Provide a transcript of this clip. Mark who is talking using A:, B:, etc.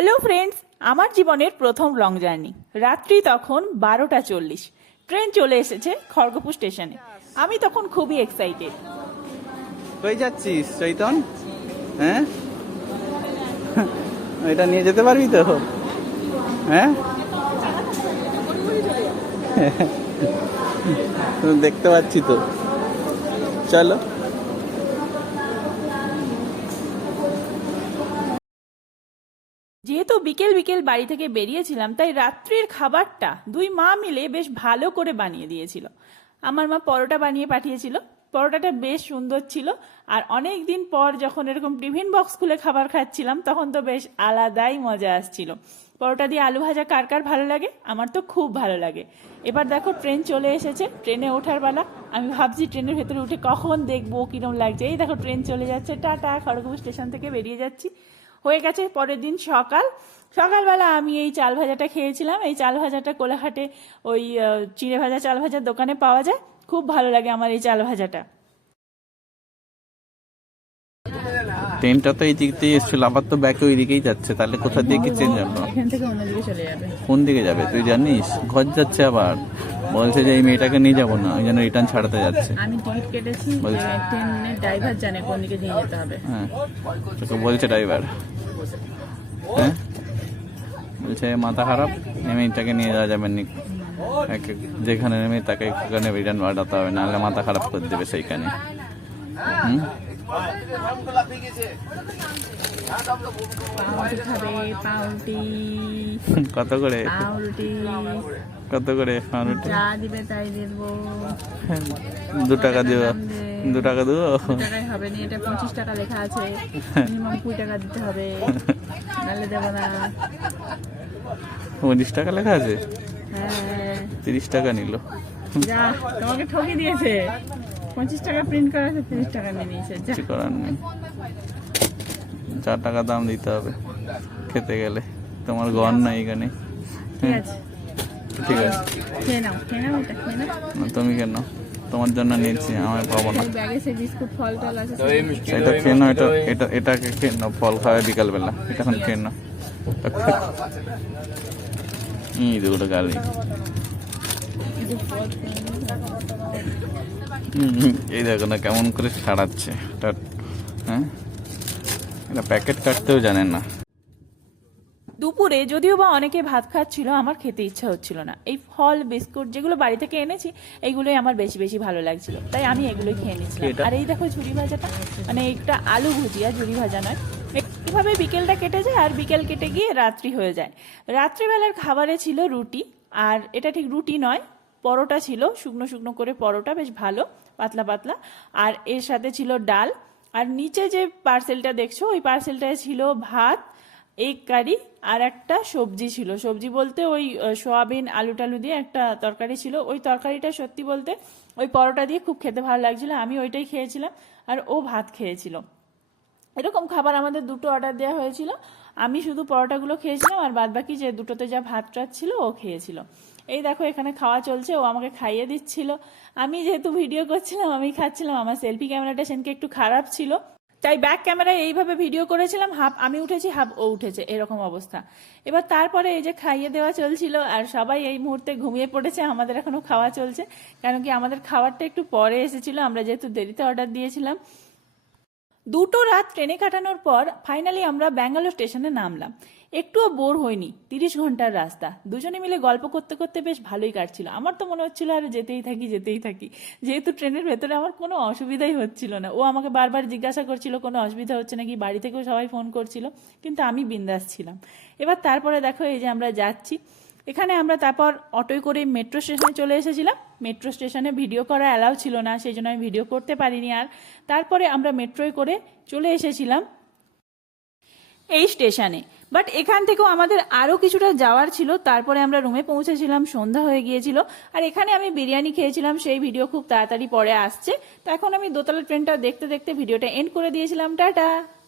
A: Hello friends আমার জীবনের প্রথম লং জার্নি রাত্রি তখন বারোটা চল্লিশ। ট্রেন চলে এসেছে খড়গপুর স্টেশনে। আমি তখন খুবই এক্সাইটেড
B: কই যাচ্ছিস, চৈতন? হ্যাঁ? এটা নিয়ে যেতে পারবি তো? হ্যাঁ? দেখতে পাচ্ছি তো। চলো।
A: যেহেতু বিকেল বিকেল বাড়ি থেকে বেরিয়েছিলাম, তাই রাত্রির খাবারটা দুই মা মিলে বেশ ভালো করে বানিয়ে দিয়েছিল। আমার মা পরোটা বানিয়ে পাঠিয়েছিল। পরোটাটা বেশ সুন্দর ছিল। আর অনেক দিন পর যখন এরকম টিফিন বক্স খুলে খাবার খাচ্ছিলাম, তখন তো বেশ আলাদাই মজা আসছিল। পরোটা দিয়ে আলু ভাজা কার কার ভালো লাগে? আমার তো খুব ভালো লাগে। এবার দেখো ট্রেন চলে এসেছে। ট্রেনে ওঠার বেলা আমি ভাবছি ট্রেনের ভেতরে উঠে কখন দেখব, কিরম লাগছে। এই দেখো, ট্রেন চলে যাচ্ছে। টাটা, খড়গপুর স্টেশন থেকে বেরিয়ে যাচ্ছি। হয়ে গেছে পরের দিন সকাল। সকালবেলা আমি এই চাল ভাজাটা খেয়েছিলাম। এই চাল ভাজাটা কোলাঘাটে ওই চিড়ে ভাজা চাল ভাজার দোকানে পাওয়া যায়। খুব ভালো লাগে আমার এই চাল ভাজাটা।
B: ট্রেনটা তো এই দিক দিয়ে এসেছিল আবার তো ব্যাকে ওই দিকেই যাচ্ছে। তাহলে কোথা দিয়ে কি
A: চলে যাবে।
B: কোন দিকে যাবে? তুই জানিস ঘর যাচ্ছে আবার। বলছে যে এই মেয়েটাকে নিয়ে যাব না ওই জন্য রিটার্ন ছাড়াতে যাচ্ছে।
A: আমি টিকিট কেটেছি ট্রেনের ড্রাইভার জানে কোন দিকে নিয়ে যেতে হবে।
B: হ্যাঁ বলছে ড্রাইভার হ্যাঁ? বলছে, মাথা খারাপ এমনি এটাকে নিয়ে যাওয়া যাবেন নি। যেখানে নেমে তাকে সেখানে রিটার্ন পাঠাতে হবে, নাহলে মাথা খারাপ করে দেবে সেইখানে। হুম?
A: পাউরুটি পাউরুটি?
B: কত করে?
A: পাউরুটি।
B: কত করে পাউরুটি?
A: যা দিবে তাই দেবো।
B: দু টাকা দিও দু? টাকা দেবো?
A: টাকায় হবে না এটা পঁচিশ টাকা লেখা আছে। মিনিমাম কুড়ি টাকা দিতে হবে। নাহলে দেবো না।
B: পঁচিশ টাকা লেখা আছে?
A: হ্যাঁ।
B: তিরিশ টাকা নিল।
A: যা তোমাকে ঠকে দিয়েছে। পঁচিশ টাকা প্রিন্ট করা আছে তিরিশ টাকা নিয়ে নিয়েছে
B: কিছু করার নেই। চার টাকা দাম দিতে হবে খেতে গেলে। তোমার ঘর নাই এখানে।
A: ঠিক আছে।
B: ঠিক আছে।
A: খেয়ে নাও খেয়ে নাও এটা খেয়ে নাও।
B: তুমি কেন তোমার জন্য নিয়েছি আমার পাবো না।
A: এই
B: এটা খেয়ে নাও এটা এটা এটাকে খেয়ে নাও ফল খাওয়া বিকালবেলা। এটা এখন খেয়ে নাও। ই দুটো গালি। এই দেখো না কেমন করে ছাড়াচ্ছে হ্যাঁ? এটা প্যাকেট কাটতেও জানে না।
A: দুপুরে যদিও বা অনেকে ভাত খাচ্ছিল আমার খেতে ইচ্ছা হচ্ছিল না। এই ফল বিস্কুট যেগুলো বাড়ি থেকে এনেছি এইগুলোই আমার বেশি বেশি ভালো লাগছিল। তাই আমি এগুলোই খেয়ে নিচ্ছিলাম আর এই দেখো ঝুড়ি ভাজাটা। মানে একটা আলু ভুজিয়া ঝুড়ি ভাজা নয়। এভাবে বিকেলটা কেটে যায় আর বিকেল কেটে গিয়ে রাত্রি হয়ে যায়। রাত্রিবেলার খাবারে ছিল রুটি আর এটা ঠিক রুটি নয় পরোটা ছিল, শুকনো শুকনো করে পরোটা, বেশ ভালো, পাতলা পাতলা। আর এর সাথে ছিল ডাল। আর নিচে যে পার্সেলটা দেখছ, ওই পার্সেলটায় ছিল ভাত, এগ কারি আর একটা সবজি ছিল। সবজি বলতে ওই সোয়াবিন আলু টালু দিয়ে একটা তরকারি ছিল। ওই তরকারিটা সত্যি বলতে ওই পরোটা দিয়ে খুব খেতে ভালো লাগছিল। আমি ওইটাই খেয়েছিলাম আর ও ভাত খেয়েছিল। এরকম খাবার আমাদের দুটো অর্ডার দেওয়া হয়েছিল। আমি শুধু পরোটাগুলো খেয়েছিলাম আর বাদ বাকি যে দুটোতে যা ভাত টাত ছিল, ও খেয়েছিল। এই দেখো, এখানে খাওয়া চলছে, ও আমাকে খাইয়ে দিচ্ছিল। আমি যেহেতু ভিডিও করছিলাম, আমি খাচ্ছিলাম। আমার সেলফি ক্যামেরাটা সেনকে একটু খারাপ ছিল। তাই ব্যাক ক্যামেরায় এইভাবে ভিডিও করেছিলাম হাফ আমি উঠেছি হাফ ও উঠেছে, এরকম অবস্থা। এবার তারপরে এই যে খাইয়ে দেওয়া চলছিল, আর সবাই এই মুহূর্তে ঘুমিয়ে পড়েছে, আমাদের এখনও খাওয়া চলছে। কারণ কি আমাদের খাবারটা একটু পরে এসেছিল, আমরা যেহেতু দেরিতে অর্ডার দিয়েছিলাম। দুটো রাত ট্রেনে কাটানোর পর ফাইনালি আমরা ব্যাঙ্গালোর স্টেশনে নামলাম। একটুও বোর হয়নি, তিরিশ ঘণ্টার রাস্তা। দুজনে মিলে গল্প করতে করতে বেশ ভালোই কাটছিল। আমার তো মনে হচ্ছিল, আর, যেতেই থাকি যেতেই থাকি। যেহেতু ট্রেনের ভেতরে আমার কোনো অসুবিধাই হচ্ছিল না। ও আমাকে বারবার জিজ্ঞাসা করছিল, কোনো অসুবিধা হচ্ছে নাকি? বাড়ি থেকেও সবাই ফোন করছিল, কিন্তু আমি বিন্দাস ছিলাম। এবার তারপরে দেখো এই যে আমরা যাচ্ছি। এখানে আমরা তারপর অটোয় করে মেট্রো স্টেশনে চলে এসেছিলাম। মেট্রো স্টেশনে ভিডিও করা অ্যালাউ ছিল না সেই জন্য আমি ভিডিও করতে পারিনি আর। তারপরে আমরা মেট্রোয় করে চলে এসেছিলাম এই স্টেশনে বাট এখান থেকেও আমাদের আরও কিছুটা যাওয়ার ছিল। তারপরে আমরা রুমে পৌঁছেছিলাম, সন্ধ্যা হয়ে গিয়েছিল। আর এখানে আমি বিরিয়ানি খেয়েছিলাম, সেই ভিডিও খুব তাড়াতাড়ি পরে আসছে। তো এখন আমি দোতলা ট্রেনটা দেখতে দেখতে ভিডিওটা এন্ড করে দিয়েছিলাম। টাটা!